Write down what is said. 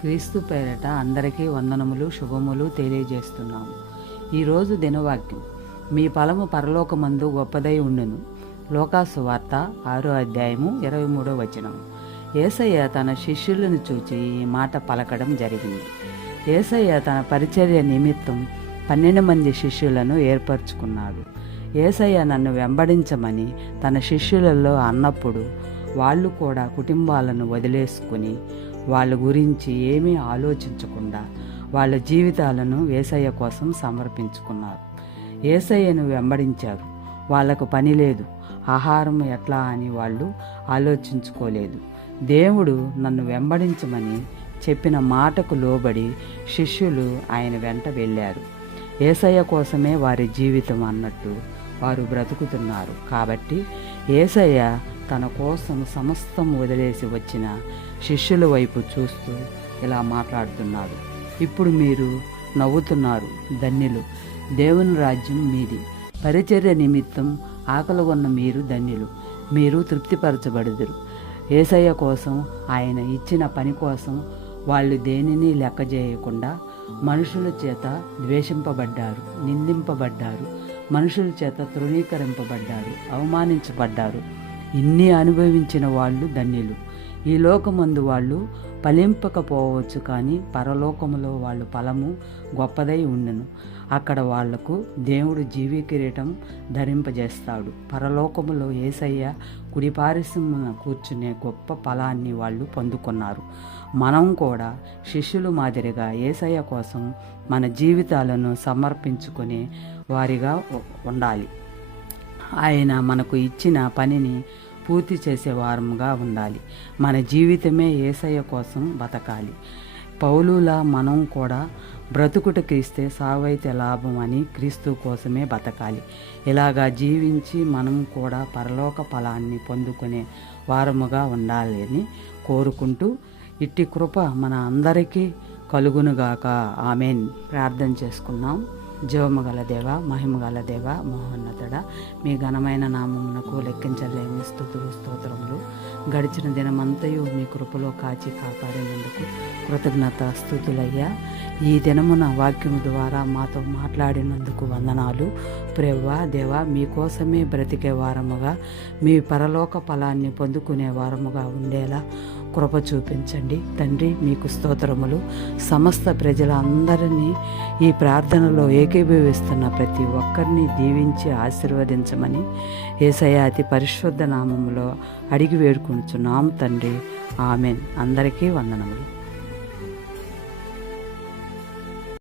క్రీస్తు పేరట అందరికీ వందనములు శుభములు తెలియజేస్తున్నాము. ఈరోజు దినవాక్యం, మీ ఫలము పరలోకమందు గొప్పదై ఉండును. లోకాసు వార్త 6వ అధ్యాయము 23వ వచనం. యేసయ్య తన శిష్యులను చూచి ఈ మాట పలకడం జరిగింది. యేసయ్య తన పరిచర్య నిమిత్తం 12 మంది శిష్యులను ఏర్పరచుకున్నాడు. యేసయ్య నన్ను వెంబడించమని తన శిష్యులలో అన్నప్పుడు వాళ్ళు కూడా కుటుంబాలను వదిలేసుకుని వాళ్ళ గురించి ఏమీ ఆలోచించకుండా వాళ్ళ జీవితాలను యేసయ్య కోసం సమర్పించుకున్నారు. యేసయ్యను వెంబడించారు. వాళ్లకు పని లేదు, ఆహారం ఎట్లా అని వాళ్ళు ఆలోచించుకోలేదు. దేవుడు నన్ను వెంబడించమని చెప్పిన మాటకు లోబడి శిష్యులు ఆయన వెంట వెళ్ళారు. యేసయ్య కోసమే వారి జీవితం అన్నట్టు వారు బ్రతుకుతున్నారు. కాబట్టి యేసయ్య తన కోసం సమస్తం వదిలేసి వచ్చిన శిష్యుల వైపు చూస్తూ ఇలా మాట్లాడుతున్నాడు. ఇప్పుడు మీరు నవ్వుతున్నారు, ధన్యులు, దేవుని రాజ్యం మీది. పరిచర్య నిమిత్తం ఆకలి ఉన్న మీరు ధన్యులు, మీరు తృప్తిపరచబడుదురు. యేసయ్య కోసం, ఆయన ఇచ్చిన పని కోసం వాళ్ళు దేనిని లెక్క చేయకుండా మనుషుల చేత ద్వేషింపబడ్డారు, నిందింపబడ్డారు, మనుషుల చేత తృణీకరింపబడ్డారు, అవమానించబడ్డారు. ఇన్ని అనుభవించిన వాళ్ళు ధన్యులు. ఈ లోకమందు వాళ్ళు ఫలింపకపోవచ్చు, కానీ పరలోకములో వాళ్ళ ఫలము గొప్పదై ఉండును. అక్కడ వాళ్లకు దేవుడు జీవ కిరీటం ధరింపజేస్తాడు. పరలోకములో యేసయ్య కుడిపారిశ్రమన కూర్చునే గొప్ప ఫలాన్ని వాళ్ళు పొందుకున్నారు. మనం కూడా శిష్యులు మాదిరిగా యేసయ్య కోసం మన జీవితాలను సమర్పించుకునే వారిగా ఉండాలి. ఆయన మనకు ఇచ్చిన పనిని పూర్తి చేసే వారముగా ఉండాలి. మన జీవితమే యేసయ్య కోసం బతకాలి. పౌలులా మనం కూడా బ్రతుకుటకిస్తే సావైతే లాభం అని క్రీస్తు కోసమే బతకాలి. ఇలాగా జీవించి మనం కూడా పరలోక ఫలాన్ని పొందుకునే వారముగా ఉండాలని కోరుకుంటూ ఇట్టి కృప మన అందరికీ కలుగునుగాక. ఆమెన్. ప్రార్థన చేసుకున్నాం. జీవముగల దేవ, మహిమగల దేవ, మహోన్నతుడ, మీ ఘనమైన నామమునకు లెక్కించలేని స్తుతులు స్తోత్రములు. గడిచిన దినమంతయు మీ కృపలో కాచి కాపాడినందుకు కృతజ్ఞత స్తుతులయ్యా. ఈ దినమున వాక్యము ద్వారా మాతో మాట్లాడినందుకు వందనాలు. ప్రభువా దేవా, మీకోసమే బ్రతికే వారముగా, మీ పరలోక ఫలాన్ని పొందుకునే వారముగా ఉండేలా కృప చూపించండి తండ్రి. మీకు స్తోత్రములు. సమస్త ప్రజలందరినీ ఈ ప్రార్థనలో ఏకీభవిస్తున్న ప్రతి ఒక్కరిని దీవించి ఆశీర్వదించమని యేసయ్య అతి పరిశుద్ధ నామములో అడిగి వేడుకొనుచున్నాము తండ్రి. ఆమెన్. అందరికీ వందనములు.